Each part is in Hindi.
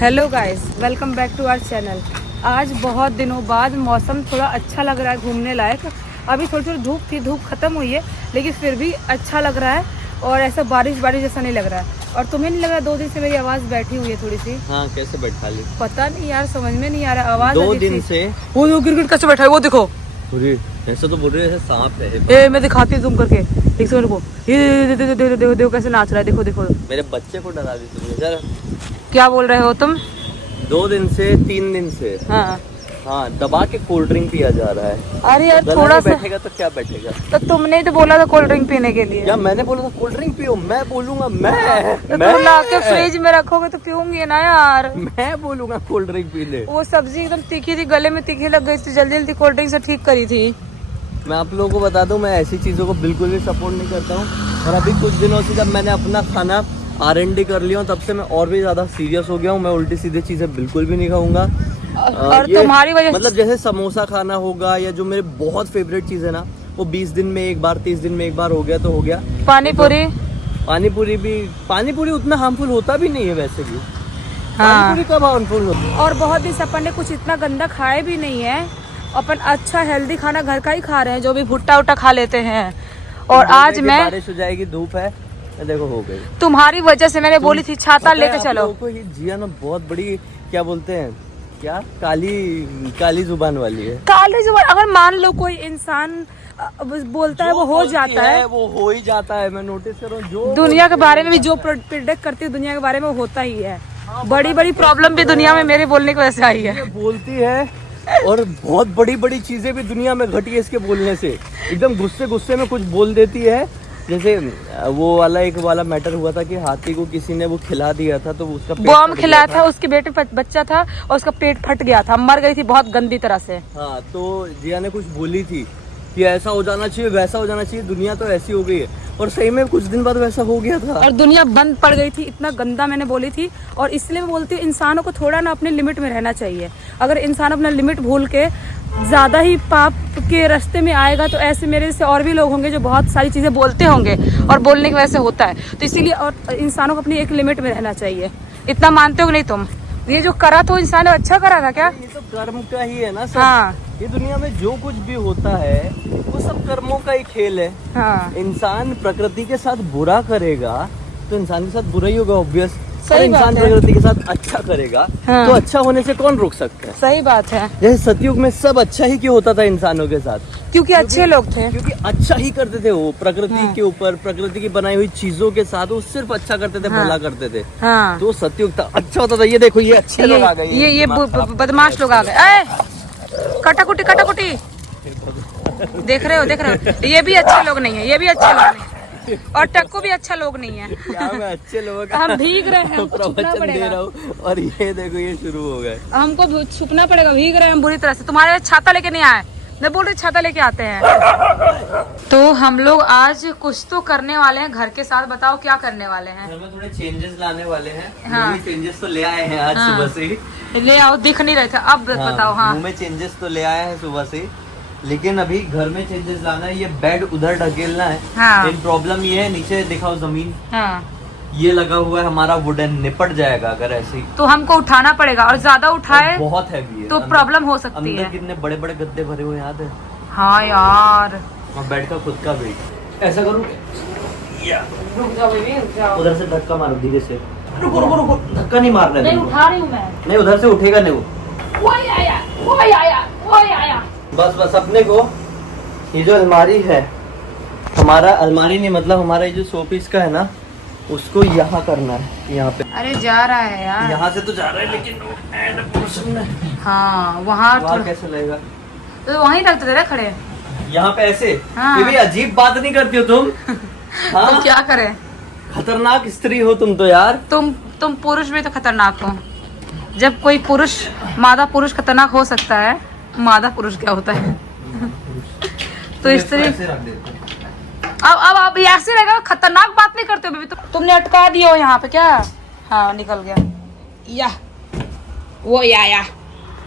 Hello guys, welcome back to our channel. आज बहुत दिनों बाद मौसम थोड़ा अच्छा लग रहा है, घूमने लायक। अभी थोड़ी थोड़ी धूप थी, धूप खत्म हुई है, लेकिन फिर भी अच्छा लग रहा है और ऐसा बारिश जैसा नहीं लग रहा है। और तुम्हें नहीं लग रहा 2 दिन से मेरी आवाज़ बैठी हुई है थोड़ी सी? हाँ, कैसे बैठा ली? पता नहीं यार, समझ में नहीं आ रहा आवाज़ 2 दिन से। वो गिरगिट कैसे बैठा है, वो देखो। ऐसा तो बोल रहे हैं सांप है। ए मैं दिखाती हूँ, जूम करके एक सेकंड को। ये देखो कैसे नाच रहा है, देखो देखो। मेरे बच्चे को डरा दी तुमने जरा। क्या बोल रहे हो तुम? 2 दिन से 3 दिन से हाँ दबा के कोल्ड ड्रिंक पिया जा रहा है। अरे यार थोड़ा सा बैठेगा तो क्या बैठेगा? तो तुमने ही तो बोला था कोल्ड ड्रिंक पीने के लिए। क्या मैंने बोला था कोल्ड ड्रिंक पियो? मैं बोलूंगा तो तुम ला के फ्रिज में रखोगे तो पीऊंगी ना यार। मैं बोलूंगा कोल्ड ड्रिंक पी ले। वो सब्जी एकदम तीखी थी, गले में तीखी लग गई थी, जल्दी जल्दी कोल्ड ड्रिंक से ठीक करी थी। मैं आप लोगों को बता दूं, मैं ऐसी चीज़ों को बिल्कुल भी सपोर्ट नहीं करता हूँ। और अभी कुछ दिनों से जब मैंने अपना खाना R&D कर लिया हूँ, तब से मैं और भी ज़्यादा सीरियस हो गया हूँ। मैं उल्टी सीधी चीज़ें बिल्कुल भी नहीं खाऊंगा। और तुम्हारी वजह मतलब जैसे समोसा खाना होगा या जो मेरे बहुत फेवरेट चीज़ है ना, वो 20 दिन में एक बार 30 दिन में एक बार हो गया तो हो गया। पानी पूरी उतना हार्मफुल होता भी नहीं है वैसे भी। पानी पूरी कब हार्मफुल होता है? और बहुत दिन से अपन ने कुछ इतना गंदा खाए भी नहीं है। अपन अच्छा हेल्दी खाना घर का ही खा रहे हैं, जो भी भुट्टा उट्टा खा लेते हैं। और आज मैं बारिश हो जाएगी, धूप है, देखो हो गई। तुम्हारी वजह से मैंने बोली थी छाता लेके चलो। को ये जिया ना बहुत बड़ी, क्या बोलते हैं, क्या काली जुबान वाली है। काली जुबान, अगर मान लो कोई इंसान बोलता है वो हो जाता है, वो हो ही जाता है। मैं नोटिस कर रहा हूँ जो दुनिया के बारे में भी जो प्रेडिक्ट करती है दुनिया के बारे में वो होता ही है। बड़ी बड़ी प्रॉब्लम भी दुनिया में मेरे बोलने की वजह से आई है। बोलती है और बहुत बड़ी बड़ी चीजें भी दुनिया में घटी है इसके बोलने से। एकदम गुस्से में कुछ बोल देती है। जैसे वो एक वाला मैटर हुआ था कि हाथी को किसी ने वो खिला दिया था, तो उसका बॉम्ब खिलाया था, उसके बेटे बच्चा था और उसका पेट फट गया था, मर गई थी बहुत गंदी तरह से। हाँ, तो जिया ने कुछ बोली थी कि ऐसा हो जाना चाहिए, वैसा हो जाना चाहिए, दुनिया तो ऐसी हो गई है। और सही में कुछ दिन बाद वैसा हो गया था और दुनिया बंद पड़ गई थी। इतना गंदा मैंने बोली थी। और इसलिए मैं बोलती हूँ इंसानों को थोड़ा ना अपने लिमिट में रहना चाहिए। अगर इंसान अपना लिमिट भूल के ज़्यादा ही पाप के रास्ते में आएगा तो ऐसे मेरे से और भी लोग होंगे जो बहुत सारी चीज़ें बोलते होंगे और बोलने की वजह से होता है। तो इसीलिए और इंसानों को अपनी एक लिमिट में रहना चाहिए। इतना मानते हो नहीं तुम? ये जो करा तो इंसान ने अच्छा करा था क्या? ये तो कर्म का ही है ना सब। हाँ, ये दुनिया में जो कुछ भी होता है वो सब कर्मों का ही खेल है। हाँ, इंसान प्रकृति के साथ बुरा करेगा तो इंसान के साथ बुरा ही होगा, ऑब्वियस। सही इंसान बात है। प्रकृति के साथ अच्छा करेगा तो अच्छा होने से कौन रोक सकता है? सही बात है। जैसे सतयुग में सब अच्छा ही क्यों होता था इंसानों के साथ? क्योंकि अच्छे लोग थे। क्योंकि अच्छा ही करते थे वो प्रकृति के ऊपर, प्रकृति की बनाई हुई चीजों के साथ वो सिर्फ अच्छा करते थे, भला करते थे। तो सतयुग था, अच्छा होता था। ये देखो, ये अच्छे लोग आ गए, ये बदमाश लोग आ गए। कटाकुटी देख रहे हो? ये भी अच्छे लोग नहीं है, ये भी अच्छे लोग नहीं है। और टक्कू भी अच्छा लोग नहीं है। मैं अच्छे लोगों का हम भीग रहे हैं, हमको छुपना पड़ेगा। और ये देखो, ये शुरू हो गए। हमको छुपना पड़ेगा, भीग रहे हैं हम बुरी तरह से। तुम्हारे छाता लेके नहीं आए, मैं बोल रही छाता लेके आते हैं। तो हम लोग आज कुछ तो करने वाले हैं घर के साथ। बताओ क्या करने वाले हैं? घर में थोड़े चेंजेस लाने वाले हैं। हाँ, चेंजेस तो ले आए हैं आज सुबह से ही। ले आओ, दिख नहीं रहे थे, अब बताओ। हाँ, मुंह में चेंजेस तो ले आए हैं सुबह से, लेकिन अभी घर में चेंजेस लाना है। ये बेड उधर ढकेलना है। हाँ, एक प्रॉब्लम ये है, नीचे दिखाओ जमीन, हाँ, ये लगा हुआ है हमारा वुडन, निपट जाएगा अगर ऐसे ही। तो हमको उठाना पड़ेगा और ज्यादा उठाए बहुत हैवी है तो प्रॉब्लम हो सकती है। कितने बड़े बड़े गद्दे भरे हुए, याद है? हाँ यार, और बेड का खुद का वेट। ऐसा करूँ, रुक जाओ बेबी, रुक जाओ। उधर से धक्का मारो धीरे से। रुको, धक्का नहीं मारना। नहीं उठा रही हूँ मैं। नहीं, उधर से उठेगा नहीं वो। वही आया। बस अपने को ये जो अलमारी है, हमारा अलमारी नहीं, मतलब हमारा ये जो शो पीस का है ना, उसको यहाँ करना है, यहाँ पे। अरे जा रहा है यार, यहाँ से तो जा रहा है, लेकिन एंड पोर्शन में। हाँ, वहाँ कैसे लगेगा? तो वहीं रखते थे ना खड़े, यहाँ पे ऐसे। हाँ। ये भी अजीब बात नहीं करती हो तुम। हाँ? तो क्या करें? खतरनाक स्त्री हो तुम तो यार। तुम पुरुष भी तो खतरनाक हो। जब कोई पुरुष, मादा पुरुष खतरनाक हो सकता है, मादा पुरुष क्या होता है? तो स्त्री अब ऐसे रहेगा। खतरनाक बात नहीं करते हो बेबी। तुमने अटका दिया हो यहाँ पे क्या? हाँ, निकल गया। या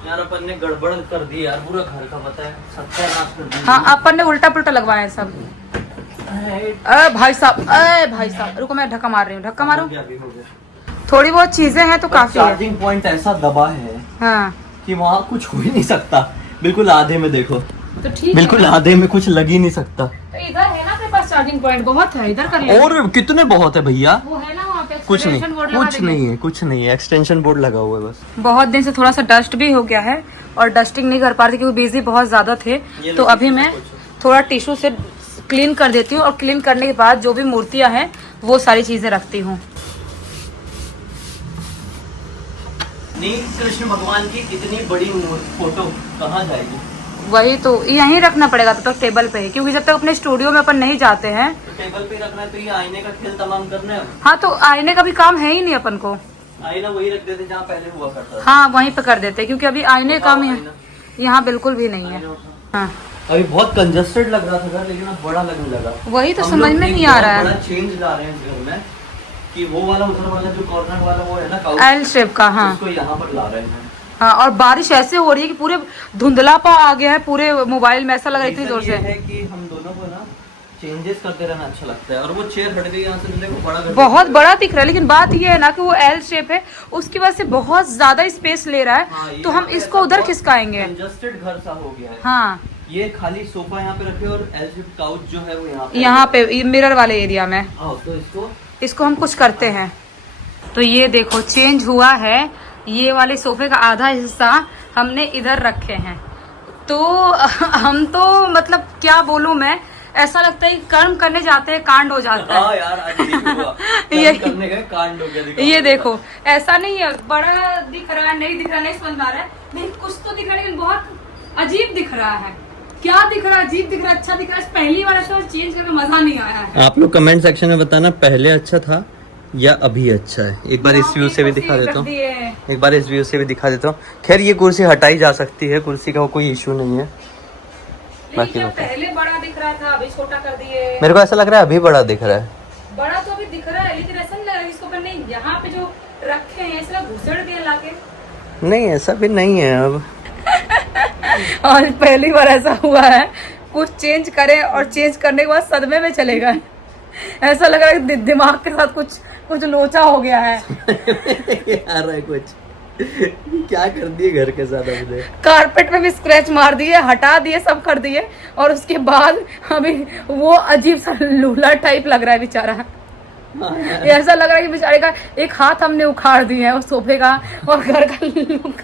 यार अपन ने गड़बड़ कर दी यार, पूरा घर का पता है, सत्यानाश कर दिया। हाँ, अपन ने उल्टा पुल्टा लगवाया सब। भाई साहब, रुको, मैं धक्का मार रही हूँ, धक्का मारूं। थोड़ी बहुत चीजें हैं तो काफी है। चार्जिंग पॉइंट ऐसा दबा है हाँ कि वहाँ कुछ हो ही नहीं सकता। बिल्कुल आधे में देखो, तो ठीक बिल्कुल आधे में कुछ लग ही नहीं सकता। है। इधर है ना तेरे पास चार्जिंग पॉइंट बहुत है, इधर कर ले। और कितने बहुत है भैया, वो है ना वहाँ पे कुछ नहीं, extension board लगा कुछ देंगे। नहीं है, कुछ नहीं है, एक्सटेंशन बोर्ड लगा हुआ है बस। बहुत दिन से थोड़ा सा डस्ट भी हो गया है और डस्टिंग नहीं कर पा रही थी क्योंकि बिजी बहुत ज्यादा थे। तो अभी मैं थोड़ा टिश्यू से क्लीन कर देती हूँ और क्लीन करने के बाद जो भी मूर्तियां हैं वो सारी चीजें रखती हूँ। कृष्ण भगवान की इतनी बड़ी फोटो कहाँ जाएगी? वही तो यहीं रखना पड़ेगा तब तक टेबल पे ही, क्योंकि जब तक अपने स्टूडियो में अपन नहीं जाते हैं तो टेबल पे रखना है, तो ये आईने का खेल तमाम करना है। हाँ तो आईने का भी काम है ही नहीं अपन को। आईना वही रख देते जहाँ पहले हुआ करता था। हाँ वहीं पे कर देते क्योंकि अभी आईने का काम यहाँ बिल्कुल भी नहीं है। हाँ अभी बहुत कंजस्टेड लग रहा था घर, लेकिन अब बड़ा लगने लगा। वही तो हम समझ लोग में एक नहीं आ रहा है। बड़ा चेंज ला रहे हैं इस घर में कि वो वाला उधर वाला जो कॉर्नर वाला वो है ना काउच, एल शेप का। हाँ उसको यहाँ पर ला रहे हैं। हाँ और बारिश ऐसे हो रही है कि पूरे धुंधलापा आ गया है पूरे मोबाइल में, ऐसा लग रहा है इतनी जोर से। है कि हम दोनों को ना चेंजेस करते रहना अच्छा लगता है। और वो चेयर हट गई यहाँ से, इसलिए वो बड़ा बहुत बड़ा दिख रहा है, लेकिन बात ये है ना कि वो एल शेप है, उसकी वजह से बहुत ज्यादा स्पेस ले रहा है। हाँ, तो हम इसको उधर खिसकाएंगे। कंजस्टेड घर सा हो गया है। हाँ ये खाली सोफा यहाँ पे रखे और एल शेप काउच जो है वो यहाँ पे मिरर वाले एरिया में। तो इसको हम कुछ करते हैं। तो ये देखो चेंज हुआ है, ये वाले सोफे का आधा हिस्सा हमने इधर रखे हैं। तो हम तो मतलब क्या बोलूं मैं, ऐसा लगता है कि कर्म करने जाते हैं कांड हो जाता है। हाँ यार, आज हुआ। ये करने गए कांड हो गया। ये देखो ऐसा नहीं है बड़ा दिख रहा है, नहीं दिख रहा, नहीं समझ में आ रहा है, लेकिन कुछ तो दिख रहा है, लेकिन बहुत अजीब दिख रहा है। क्या दिख रहा है? अजीब दिख रहा है, अच्छा दिख रहा है। पहली बार ऐसा चेंज करके मजा नहीं आया है। आप लोग कमेंट सेक्शन में बताना पहले अच्छा था या अभी अच्छा है। एक बार इस व्यू से भी दिखा देता हूँ, एक बार इस व्यू से भी दिखा देता हूँ। खैर ये कुर्सी हटाई जा सकती है, कुर्सी का कोई इशू नहीं है। बाकी पहले बड़ा दिख रहा था, अभी छोटा कर दिए। मेरे को ऐसा लग रहा है अभी बड़ा दिख रहा है। बड़ा तो अभी दिख रहा है, लेकिन ऐसा नहीं लग रहा है इसको अपन ने यहाँ पे जो रखे हैं ऐसा घुसड़ दिया लाके। नहीं ऐसा भी नहीं है अब। और पहली बार ऐसा हुआ है कुछ चेंज करे और चेंज करने के बाद सदमे में चले गए। ऐसा लग रहा है दिमाग के साथ कुछ लोचा हो गया है। यार है कुछ क्या कर दिए घर के साथ हमने। कारपेट में भी स्क्रैच मार दिए, हटा दिए, सब कर दिए। और उसके बाद अभी वो अजीब सा लूला टाइप लग रहा है बेचारा। ऐसा लग रहा है कि बेचारे का एक हाथ हमने उखाड़ दिया है उस सोफे का और घर का लुक।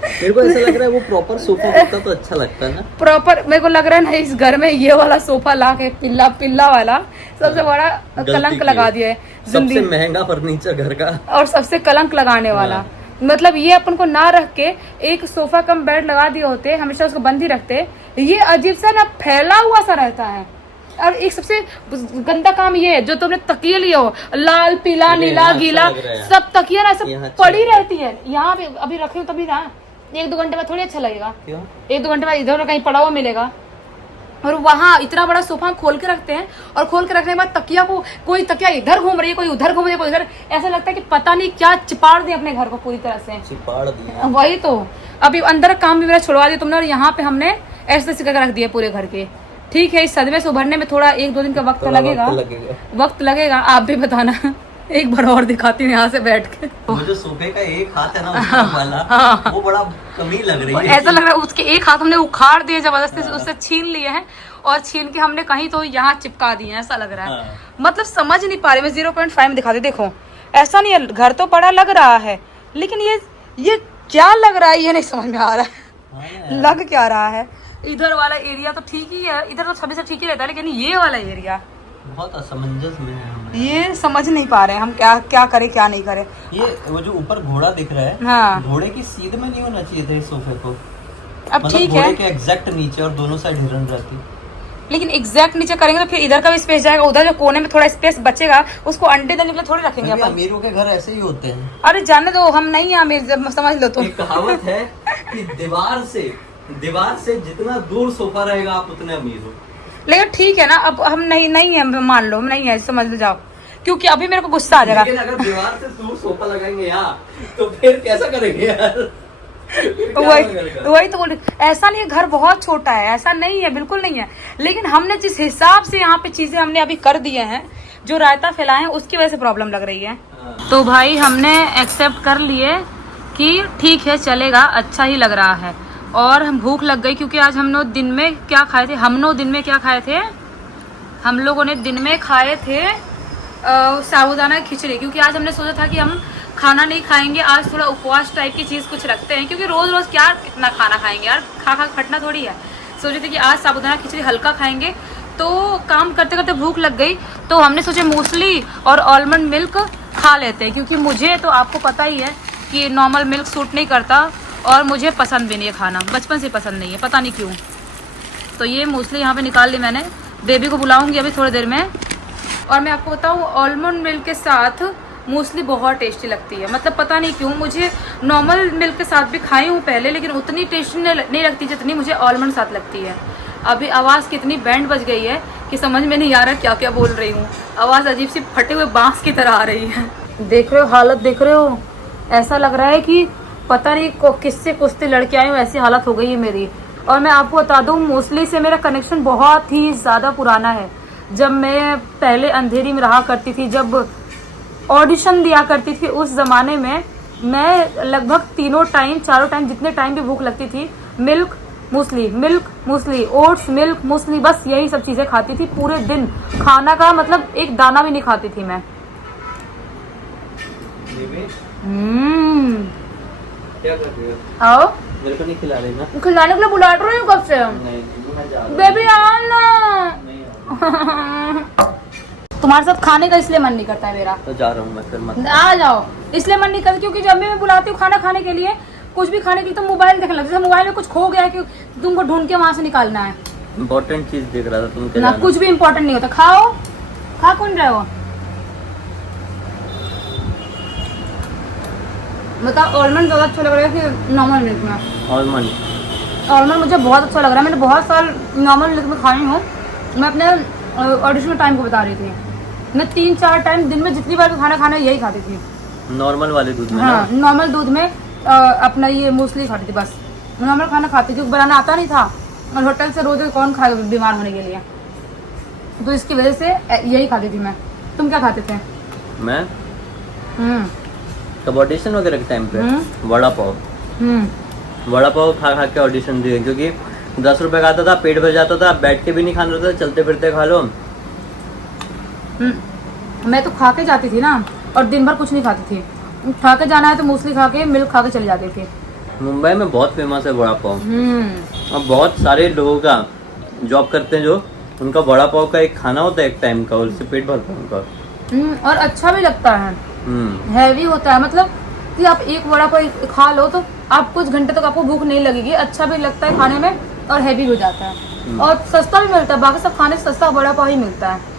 मेरे को ऐसा लग रहा है वो प्रॉपर सोफा होता तो अच्छा लगता है ना। प्रॉपर मेरे को लग रहा है ना इस घर में ये वाला सोफा ला के पिल्ला वाला सबसे बड़ा कलंक लगा दिया है। सबसे महंगा फर्नीचर घर का और सबसे कलंक लगाने वाला। मतलब ये अपन को ना रख के एक सोफा कम बेड लगा दिए होते, हमेशा उसको बंद ही रखते। ये अजीब सा ना फैला हुआ सा रहता है। और एक सबसे गंदा काम ये है जो तुमने तकिया लिया हो लाल पीला नीला गीला सब तकिया ना सब पड़ी रहती है यहाँ पे। अभी रखे हो तभी ना, 1-2 घंटे बाद थोड़ी अच्छा लगेगा। 1-2 घंटे बाद इधर कहीं पड़ा हुआ मिलेगा। और वहाँ इतना बड़ा सोफा हम खोल के रखते हैं और खोल के रखने के बाद तकिया को कोई तकिया इधर घूम रही है, कोई उधर घूम रही है, कोई इधर। ऐसा लगता है कि पता नहीं क्या चिपाड़ दिया अपने घर को पूरी तरह से। चिपाड़ दिया। वही तो अभी अंदर काम भी मेरा छुड़वा दिया तुमने और यहाँ पे हमने ऐसे करके रख दिया पूरे घर के। ठीक है, इस सदमे से उभरने में थोड़ा 1-2 दिन का वक्त लगेगा। आप भी बताना। एक बार और दिखाती हूँ यहाँ से बैठ के। वो जो सोफे का एक हाथ है ना ऊपर वाला वो बड़ा कमी लग रही है। ऐसा लग रहा है उसके एक हाथ हमने उखाड़ दिए जबरदस्ती से, उससे छीन लिए हैं और छीन के हमने कहीं तो यहाँ चिपका दिए हैं। ऐसा लग रहा है मतलब समझ नहीं पा रही। मैं 0.5 में दिखाती, देखो ऐसा नहीं है, घर तो बड़ा लग रहा है लेकिन ये क्या लग रहा है ये नहीं समझ में आ रहा है। लग क्या रहा है। इधर वाला एरिया तो ठीक ही है, इधर तो सभी से ठीक ही रहता है, लेकिन ये वाला एरिया बहुत असमंजस में है हम। ये समझ नहीं पा रहे हैं हम क्या करें क्या नहीं करें। ये वो जो ऊपर घोड़ा दिख रहा है, हाँ घोड़े की सीध में नहीं होना चाहिए था इस सोफे को। अब मतलब ठीक है घोड़े के एग्जैक्ट नीचे और दोनों साइड हिरन रहती। लेकिन एग्जैक्ट नीचे करेंगे तो फिर इधर का भी स्पेस जाएगा, उधर जो कोने में थोड़ा स्पेस बचेगा उसको अंडे देने के लिए थोड़ी रखेंगे अपन। अमीरों के घर ऐसे ही होते हैं। अरे जाने दो, हम नहीं है अमीर, समझ लो तुम। एक कहावत है कि दीवार से जितना दूर सोफा रहेगा आप उतने अमीर हो। लेकिन ठीक है ना, अब हम नहीं है, मान लो हम नहीं है, समझ लो जाओ, क्योंकि अभी मेरे को गुस्सा आ जाएगा। लेकिन अगर दीवार से दूर सोफा लगाएंगे यहाँ तो फिर कैसा करेंगे यार। वही तो बोल, ऐसा नहीं है घर बहुत छोटा है, ऐसा नहीं है, बिल्कुल नहीं है। लेकिन हमने जिस हिसाब से यहाँ पे चीजें हमने अभी कर दिए हैं, जो रायता फैलाए हैं, उसकी वजह से प्रॉब्लम लग रही है। तो भाई हमने एक्सेप्ट कर लिए कि ठीक है चलेगा, अच्छा ही लग रहा है। और हम भूख लग गई क्योंकि आज हम लोग दिन में क्या खाए थे, हम लोग दिन में खाए थे साबूदाना खिचड़ी। क्योंकि आज हमने सोचा था कि हम खाना नहीं खाएंगे, आज थोड़ा उपवास टाइप की चीज़ कुछ रखते हैं, क्योंकि रोज़ रोज़ क्या कितना खाना खाएंगे यार, खा खा फटना थोड़ी है। सोचे थे कि आज साबूदाना खिचड़ी हल्का खाएंगे। तो काम करते करते भूख लग गई तो हमने सोचे मूसली और आलमंड मिल्क खा लेते हैं, क्योंकि मुझे तो आपको पता ही है कि नॉर्मल मिल्क सूट नहीं करता और मुझे पसंद भी नहीं है खाना, बचपन से पसंद नहीं है, पता नहीं क्यों। तो ये मूसली यहाँ पे निकाल ली मैंने, बेबी को बुलाऊंगी अभी थोड़ी देर में। और मैं आपको बताऊँ आलमंड मिल्क के साथ मूसली बहुत टेस्टी लगती है, मतलब पता नहीं क्यों, मुझे नॉर्मल मिल्क के साथ भी खाई हूँ पहले, लेकिन उतनी टेस्टी नहीं लगती जितनी मुझे आलमंड साथ लगती है। अभी आवाज़ कितनी बैंड बज गई है कि समझ में नहीं आ रहा क्या क्या बोल रही हूँ, आवाज़ अजीब सी फटे हुए बांस की तरह आ रही है। देख रहे हो हालत, देख रहे हो, ऐसा लग रहा है कि पता नहीं किससे कुश्ती लड़के आई हूँ, ऐसी हालत हो गई है मेरी। और मैं आपको बता दूँ मूसली से मेरा कनेक्शन बहुत ही ज़्यादा पुराना है। जब मैं पहले अंधेरी में रहा करती थी, जब ऑडिशन दिया करती थी, उस ज़माने में मैं लगभग चारों टाइम जितने टाइम भी भूख लगती थी, मिल्क मूसली, ओट्स मिल्क मूसली, बस यही सब चीज़ें खाती थी पूरे दिन। खाना का मतलब एक दाना भी नहीं खाती थी मैं। क्या कर रही हो? आओ, मेरे को नहीं खिला रही ना? खिलाने के लिए बुला रही हूँ कब से। नहीं, मैं जा रहा हूँ। बेबी आओ ना। नहीं आ रहा। तुम्हारे साथ खाने का इसलिए मन नहीं करता है मेरा। तो जा रहा हूँ मैं, फिर मत आ जाओ, इसलिए मन नहीं करता क्योंकि जब भी मैं बुलाती हूँ खाना खाने के लिए, कुछ भी खाने के लिए, तो मोबाइल देखने लगती है। मोबाइल में कुछ खो गया है कि तुमको ढूंढ के वहां से निकालना है। इम्पोर्टेंट चीज देख रहा था तुम ना, कुछ भी इम्पोर्टेंट नहीं होता। खाओ, खा कौन रहे हो? मतलब आलमंड ज़्यादा अच्छा लग रहा है कि नॉर्मल मिल्क में? आलमंड मुझे बहुत अच्छा लग रहा है। मैंने बहुत साल नॉर्मल मिल्क में खाई हूँ। मैं अपने ऑडिशन टाइम को बता रही थी, मैं 3-4 टाइम दिन में जितनी बार भी खाना यही खाती थी, नॉर्मल वाले दूध में। हाँ, नॉर्मल दूध में अपना ये मूसली खाती थी, बस नॉर्मल खाना खाती थी। बनाना आता नहीं था और होटल से रोज कौन खाए बीमार होने के लिए, तो इसकी वजह से यही खाती थी मैं। तुम क्या खाते थे? मैं तब ऑडिशन वगैरह के टाइम पे वड़ा पाव खा के ऑडिशन दिए, क्योंकि 10 रुपए का आता था, पेट भर जाता था, बैठ के भी नहीं खाना होता, चलते फिरते खा लो। मैं तो खा के जाती थी ना, और दिन भर कुछ नहीं खाती थी। खा के जाना है तो मूसली खा के, मिल्क खा के चली जाती थी। मुंबई में बहुत फेमस है वड़ा पाव, और बहुत सारे लोगों का जॉब करते हैं जो, उनका वड़ा पाव का एक खाना होता है एक टाइम का, उससे पेट भरता है उनका। और अच्छा भी लगता है, हैवी होता है, मतलब कि आप एक वड़ा पाव खा लो तो आप कुछ घंटे तक आपको भूख नहीं लगेगी, अच्छा भी लगता है खाने में और हैवी हो जाता है, और सस्ता भी मिलता है। बाकी सब खाने से सस्ता वड़ा पाव ही मिलता है।